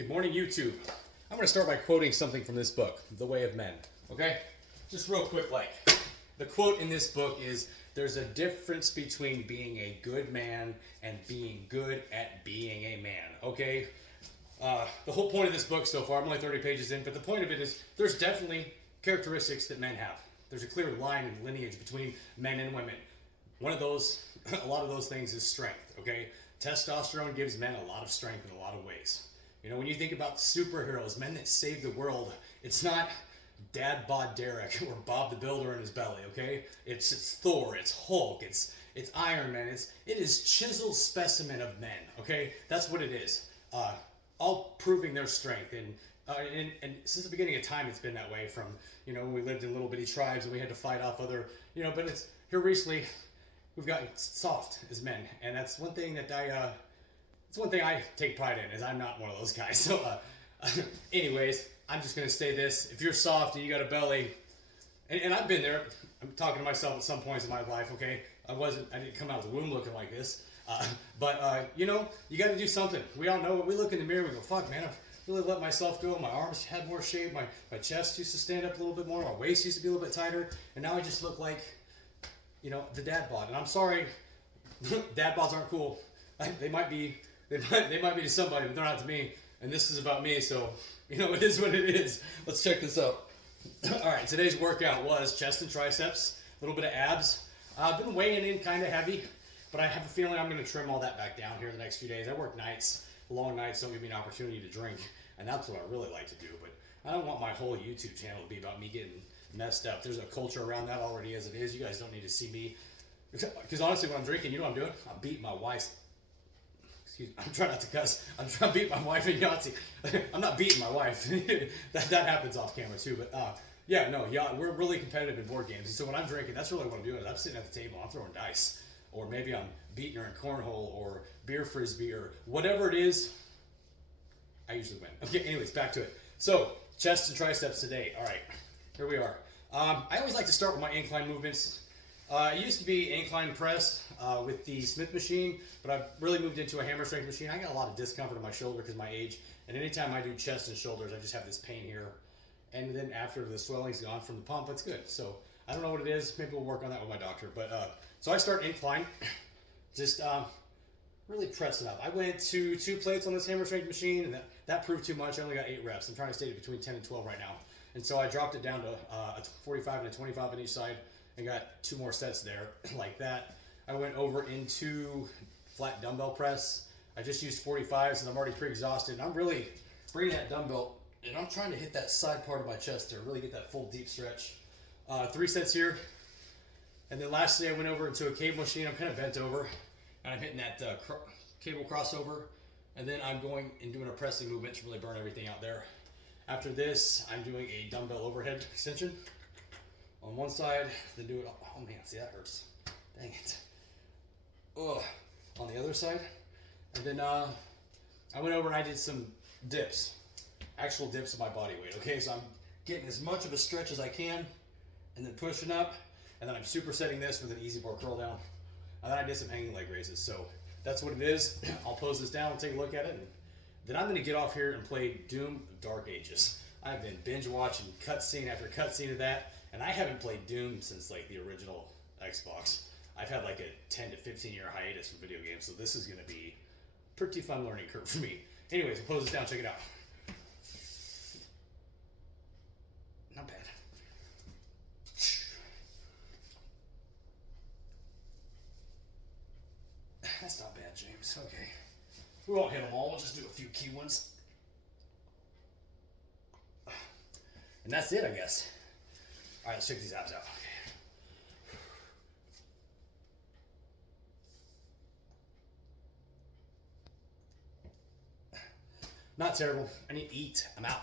Good morning, YouTube. I'm going to start by quoting something from this book, The Way of Men. Okay? Just real quick, the quote in this book is, there's a difference between being a good man and being good at being a man. Okay? The whole point of this book so far, I'm only 30 pages in, but the point of it is there's definitely characteristics that men have. There's a clear line and lineage between men and women. One of those, a lot of those things is strength, okay? Testosterone gives men a lot of strength in a lot of ways. You know, when you think about superheroes, men that save the world, it's not Dad Bod Derek or Bob the Builder in his belly, okay? It's Thor, it's Hulk, it's Iron Man, it is chiseled specimen of men, okay? That's what it is. All proving their strength. And since the beginning of time, it's been that way from, you know, when we lived in little bitty tribes and we had to fight off other, you know, but it's here recently, we've gotten soft as men. And that's one thing that it's one thing I take pride in, is I'm not one of those guys. So, anyways, I'm just going to say this. If you're soft and you got a belly, and I've been there, I'm talking to myself at some points in my life, okay? I didn't come out of the womb looking like this. But you know, you got to do something. We all know it. We look in the mirror and we go, fuck, man, I've really let myself go. My arms had more shape. My chest used to stand up a little bit more. My waist used to be a little bit tighter. And now I just look like, you know, the dad bod. And I'm sorry, dad bods aren't cool. They might be to somebody, but they're not to me. And this is about me, so, you know, it is what it is. Let's check this out. All right, today's workout was chest and triceps, a little bit of abs. I've been weighing in kind of heavy, but I have a feeling I'm going to trim all that back down here the next few days. I work nights. Long nights don't give me an opportunity to drink, and that's what I really like to do. But I don't want my whole YouTube channel to be about me getting messed up. There's a culture around that already as it is. You guys don't need to see me. Because honestly, when I'm drinking, you know what I'm doing? I'm beating my wife's... Excuse me, I'm trying not to cuss. I'm trying to beat my wife in Yahtzee. I'm not beating my wife. that happens off camera too. But yeah, we're really competitive in board games. And so when I'm drinking, that's really what I'm doing. I'm sitting at the table, I'm throwing dice. Or maybe I'm beating her in cornhole or beer frisbee or whatever it is. I usually win. Okay, anyways, back to it. So, chest and triceps today. All right, here we are. I always like to start with my incline movements. It used to be incline press with the Smith machine, but I've really moved into a hammer strength machine. I got a lot of discomfort in my shoulder because of my age, and anytime I do chest and shoulders, I just have this pain here. And then after the swelling's gone from the pump, it's good. So I don't know what it is. Maybe we'll work on that with my doctor. But so I start incline, just really pressing up. I went to 2 plates on this hammer strength machine, and that proved too much. I only got 8 reps. I'm trying to stay between 10 and 12 right now. And so I dropped it down to a 45 and a 25 on each side, and got 2 more sets there like that. I went over into flat dumbbell press. I just used 45s, and I'm already pre-exhausted. And I'm really bringing that dumbbell, and I'm trying to hit that side part of my chest there, really get that full deep stretch. 3 sets here. And then lastly, I went over into a cable machine. I'm kind of bent over, and I'm hitting that cable crossover. And then I'm going and doing a pressing movement to really burn everything out there. After this, I'm doing a dumbbell overhead extension on one side, then do it, oh man, see that hurts. Dang it. Ugh. On the other side. And then I went over and I did some dips. Actual dips of my body weight, okay? So I'm getting as much of a stretch as I can, and then pushing up, and then I'm supersetting this with an easy bar curl down. And then I did some hanging leg raises. So that's what it is. I'll pose this down and take a look at it. And then I'm gonna get off here and play Doom Dark Ages. I've been binge watching cutscene after cutscene of that, and I haven't played Doom since like the original Xbox. I've had like a 10 to 15 year hiatus from video games, so this is gonna be a pretty fun learning curve for me. Anyways, I'll pose this down, check it out. Not bad. That's not bad, James. Okay. We won't hit them all, we'll just do a few key ones. And that's it, I guess. All right, let's check these abs out. Okay. Not terrible. I need to eat. I'm out.